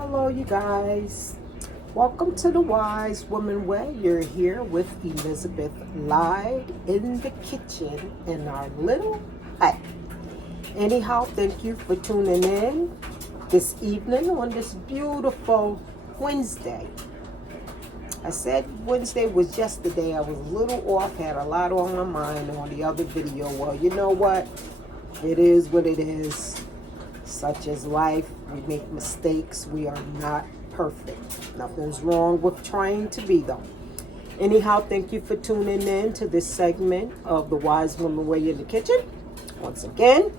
Hello, you guys. Welcome to the Wise Woman Way. You're here with Elizabeth live in the kitchen in our little hut. Anyhow, thank you for tuning in this evening on this beautiful Wednesday. I said Wednesday was yesterday. I was a little off, had a lot on my mind on the other video. Well, you know what? It is what it is. Such as life. We make mistakes. We are not perfect. Nothing's wrong with trying to be, though. Anyhow, thank you for tuning in to this segment of the Wise Woman Way in the Kitchen. Once again,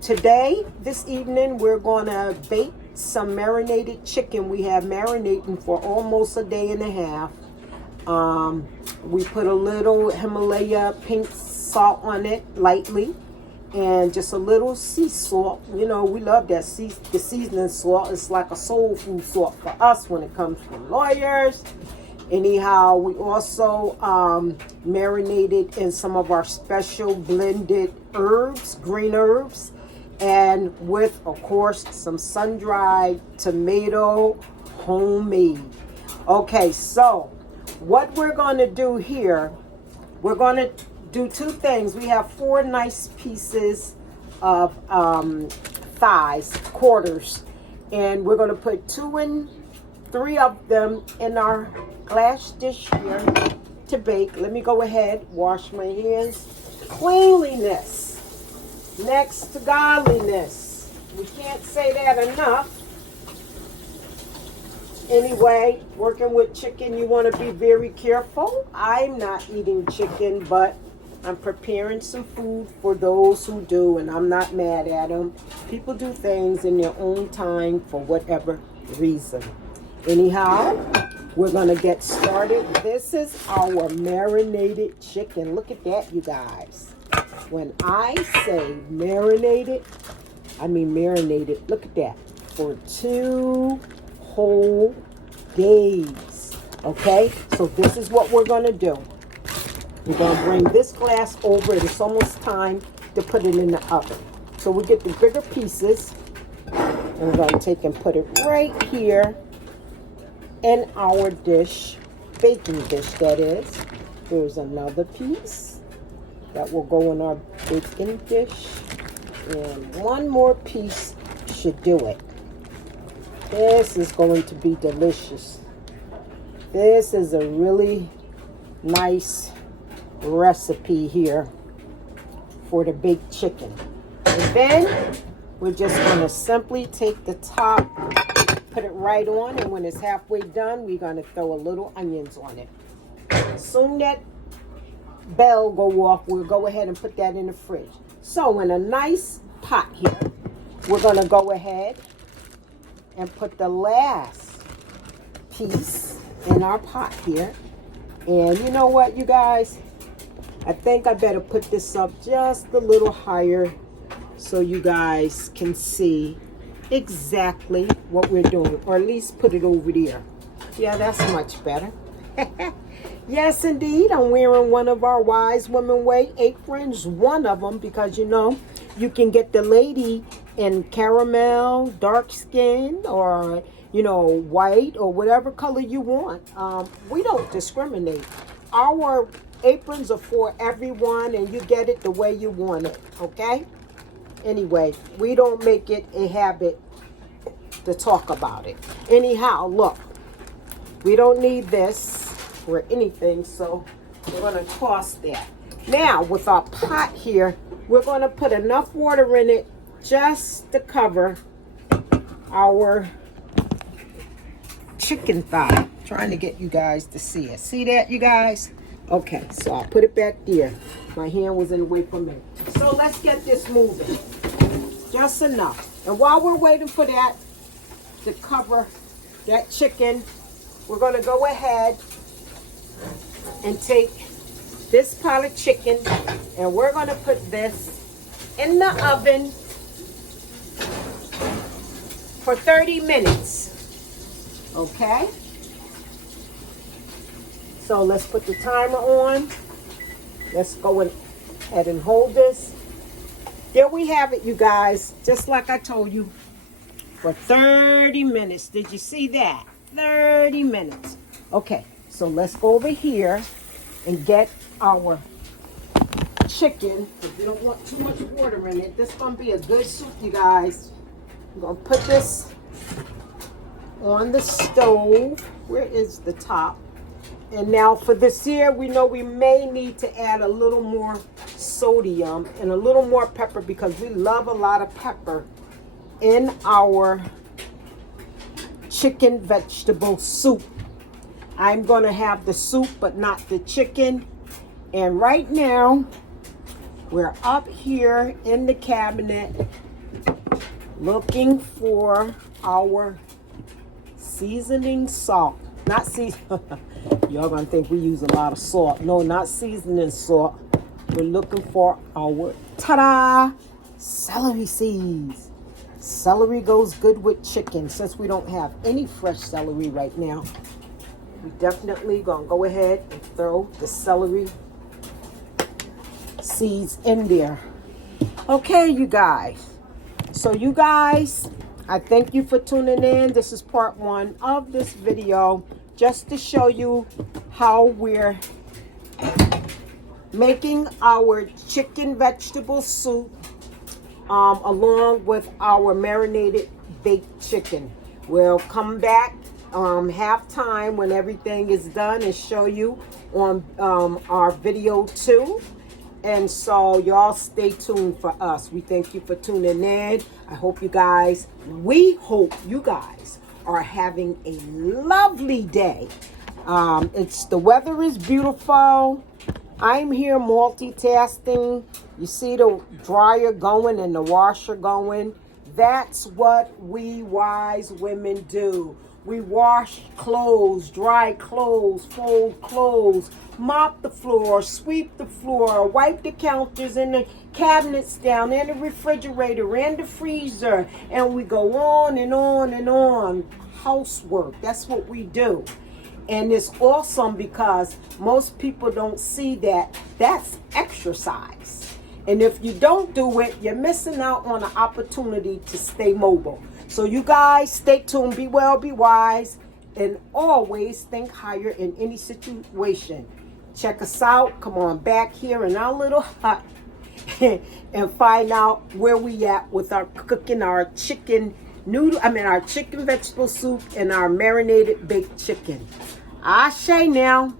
today, this evening, we're going to bake some marinated chicken. We have marinating for almost a day and a half. We put a little Himalaya pink salt on it, lightly. And just a little sea salt. You know, we love that the seasoning salt. It's like a soul food salt for us when it comes from lawyers. Anyhow, we also marinated in some of our special blended herbs, green herbs, and with, of course, some sun-dried tomato, homemade. Okay, so what we're going to do here, we're going to do two things. We have 4 nice pieces of thighs, quarters, and we're going to put 2 and 3 of them in our glass dish here to bake. Let me go ahead, wash my hands. Cleanliness next to godliness. We can't say that enough. Anyway, working with chicken, you want to be very careful. I'm not eating chicken, but I'm preparing some food for those who do, and I'm not mad at them. People do things in their own time for whatever reason. Anyhow, we're going to get started. This is our marinated chicken. Look at that, you guys. When I say marinated, I mean marinated. Look at that. For 2 whole days. Okay? So this is what we're going to do. We're going to bring this glass over. It's almost time to put it in the oven. So we get the bigger pieces. And we're going to take and put it right here in our dish. Baking dish, that is. There's another piece that will go in our baking dish. And one more piece should do it. This is going to be delicious. This is a really nice recipe here for the baked chicken. And then we're just going to simply take the top, put it right on, and when it's halfway done, we're going to throw a little onions on it. As soon that bell go off, we'll go ahead and put that in the fridge. So in a nice pot here, we're going to go ahead and put the last piece in our pot here. And you know what, you guys? I think I better put this up just a little higher so you guys can see exactly what we're doing, or at least put it over there. Yeah, that's much better. Yes, indeed. I'm wearing one of our Wise Women Way aprons, one of them, because you know, you can get the lady in caramel, dark skin, or you know, white, or whatever color you want. We don't discriminate. Our aprons are for everyone, and you get it the way you want it, okay? Anyway, we don't make it a habit to talk about it. Anyhow, look, we don't need this or anything, so we're going to toss that. Now, with our pot here, we're going to put enough water in it just to cover our chicken thigh. Trying to get you guys to see it. See that, you guys? Okay, so I'll put it back there. My hand was in the way from me. So let's get this moving. Just enough. And while we're waiting for that to cover that chicken, we're going to go ahead and take this pot of chicken, and we're going to put this in the oven for 30 minutes. Okay? So let's put the timer on. Let's go ahead and hold this. There we have it, you guys. Just like I told you, for 30 minutes. Did you see that? 30 minutes. Okay, so let's go over here and get our chicken, because we don't want too much water in it. This is going to be a good soup, you guys. I'm going to put this on the stove. Where is the top? And now for this here, we know we may need to add a little more sodium and a little more pepper, because we love a lot of pepper in our chicken vegetable soup. I'm going to have the soup but not the chicken. And right now, we're up here in the cabinet looking for our seasoning salt. Not season. Y'all gonna think we use a lot of salt. No, not seasoning salt. We're looking for our, ta-da, celery seeds. Celery goes good with chicken. Since we don't have any fresh celery right now, we definitely gonna go ahead and throw the celery seeds in there. Okay, you guys. So you guys, I thank you for tuning in. This is part 1 of this video, just to show you how we're making our chicken vegetable soup along with our marinated baked chicken. We'll come back halftime when everything is done and show you on our video 2. And so y'all stay tuned for us. We thank you for tuning in. I hope you guys, we hope you guys are having a lovely day. The weather is beautiful. I'm here multitasking. You see the dryer going and the washer going. That's what we wise women do. We wash clothes, dry clothes, fold clothes, mop the floor, sweep the floor, wipe the counters and the cabinets down, and the refrigerator and the freezer. And we go on and on and on. Housework, that's what we do. And it's awesome because most people don't see that that's exercise. And if you don't do it, you're missing out on an opportunity to stay mobile. So you guys, stay tuned, be well, be wise, and always think higher in any situation. Check us out. Come on back here in our little hut and find out where we at with our cooking our chicken our chicken vegetable soup and our marinated baked chicken. Ashe now.